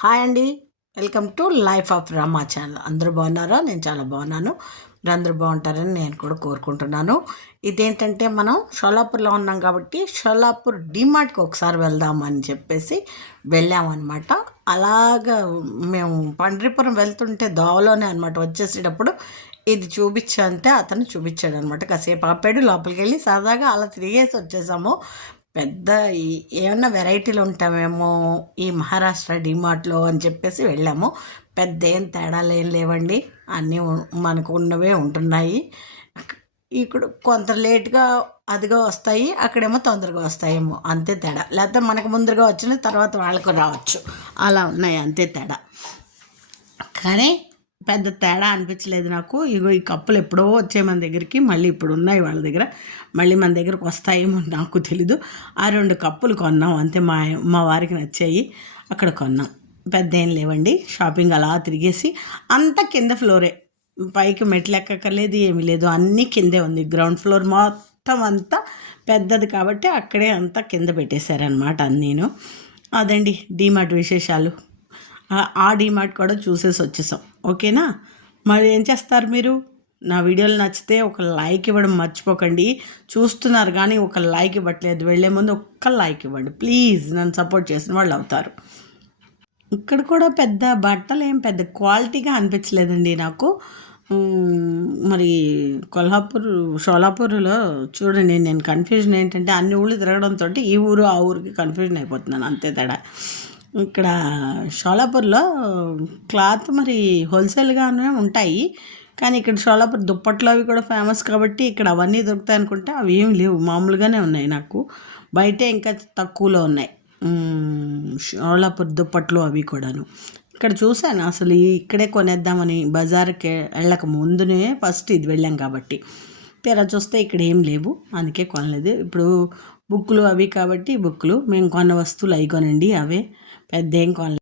Hi అండి. Welcome to life of Rama channel. అందరూ బాగున్నారా? నేను చాలా బాగున్నాను. మీరందరూ బాగుంటారని నేను కూడా కోరుకుంటున్నాను. ఇదేంటంటే మనం షోలాపూర్లో ఉన్నాం కాబట్టి షోలాపూర్ డీమార్ట్కి ఒకసారి వెళ్దామని చెప్పేసి వెళ్ళామన్నమాట. అలాగా మేము పండ్రిపురం వెళ్తుంటే దోవలోనే అనమాట వచ్చేసేటప్పుడు ఇది చూపించంటే అతను చూపించాడు అనమాట. కాసేపు ఆపాడు, లోపలికి వెళ్ళి సరదాగా అలా తిరిగేసి వచ్చేసాము. పెద్ద ఏమన్నా వెరైటీలు ఉంటామేమో ఈ మహారాష్ట్ర డిమార్ట్లో అని చెప్పేసి వెళ్ళాము. పెద్ద ఏం తేడాలు ఏం లేవండి, అన్నీ మనకు ఉన్నవే ఉంటున్నాయి. ఇక్కడ కొంత లేట్గా అదిగా వస్తాయి, అక్కడేమో తొందరగా వస్తాయేమో, అంతే తేడా. లేకపోతే మనకు ముందరగా వచ్చిన తర్వాత వాళ్ళకు రావచ్చు, అలా ఉన్నాయి, అంతే తేడా. కానీ పెద్ద తేడా అనిపించలేదు నాకు. ఇగో ఈ కప్పులు ఎప్పుడో వచ్చాయి మన దగ్గరికి, మళ్ళీ ఇప్పుడు ఉన్నాయి వాళ్ళ దగ్గర, మళ్ళీ మన దగ్గరకు వస్తాయేమో నాకు తెలీదు. ఆ 2 కప్పులు కొన్నాం అంతే, మా వారికి నచ్చాయి, అక్కడ కొన్నాం. పెద్ద ఏం లేవండి. షాపింగ్ అలా తిరిగేసి అంతా కింద ఫ్లోరే, పైకి మెట్లు ఎక్కక్కర్లేదు, ఏమీ లేదు, అన్నీ కిందే ఉంది. గ్రౌండ్ ఫ్లోర్ మొత్తం అంతా పెద్దది కాబట్టి అక్కడే అంతా కింద పెట్టేశారనమాట అన్నీను. అదండి డీమార్ట్ విశేషాలు. ఆ డీమార్ట్ కూడా చూసేసి వచ్చేసాం. ఓకేనా? మరి ఏం చేస్తారు మీరు? నా వీడియోలు నచ్చితే ఒక లైక్ ఇవ్వడం మర్చిపోకండి. చూస్తున్నారు కానీ ఒక లైక్ ఇవ్వట్లేదు. వెళ్ళే ముందు ఒక్క లైక్ ఇవ్వండి ప్లీజ్, నన్ను సపోర్ట్ చేసిన వాళ్ళు అవుతారు. ఇక్కడ కూడా పెద్ద బట్టలు ఏం పెద్ద క్వాలిటీగా అనిపించలేదండి నాకు. మరి షోలాపూర్లో చూడండి, నేను కన్ఫ్యూజన్ ఏంటంటే అన్ని ఊళ్ళు తిరగడంతో ఈ ఊరు ఆ ఊరికి కన్ఫ్యూజన్ అయిపోతున్నాను, అంతే తేడా. ఇక్కడ షోలాపూర్లో క్లాత్ మరి హోల్సేల్గానే ఉంటాయి, కానీ ఇక్కడ షోలాపూర్ దుప్పట్లు అవి కూడా ఫేమస్ కాబట్టి ఇక్కడ అవన్నీ దొరుకుతాయి అనుకుంటే అవి ఏం లేవు, మామూలుగానే ఉన్నాయి. నాకు బయటే ఇంకా తక్కువలో ఉన్నాయి షోలాపూర్ దుప్పట్లు అవి కూడాను. ఇక్కడ చూశాను అసలు ఇక్కడే కొనేద్దామని, బజార్కి వెళ్ళక ముందునే ఫస్ట్ ఇది వెళ్ళాం కాబట్టి. తీరా చూస్తే ఇక్కడ ఏం లేవు, అందుకే కొనలేదు. ఇప్పుడు బుక్కులు అవి కాబట్టి బుక్కులు, మేము కొన్న వస్తువులు అవి కొనండి, అవే, పెద్ద ఏం కొనలేదు.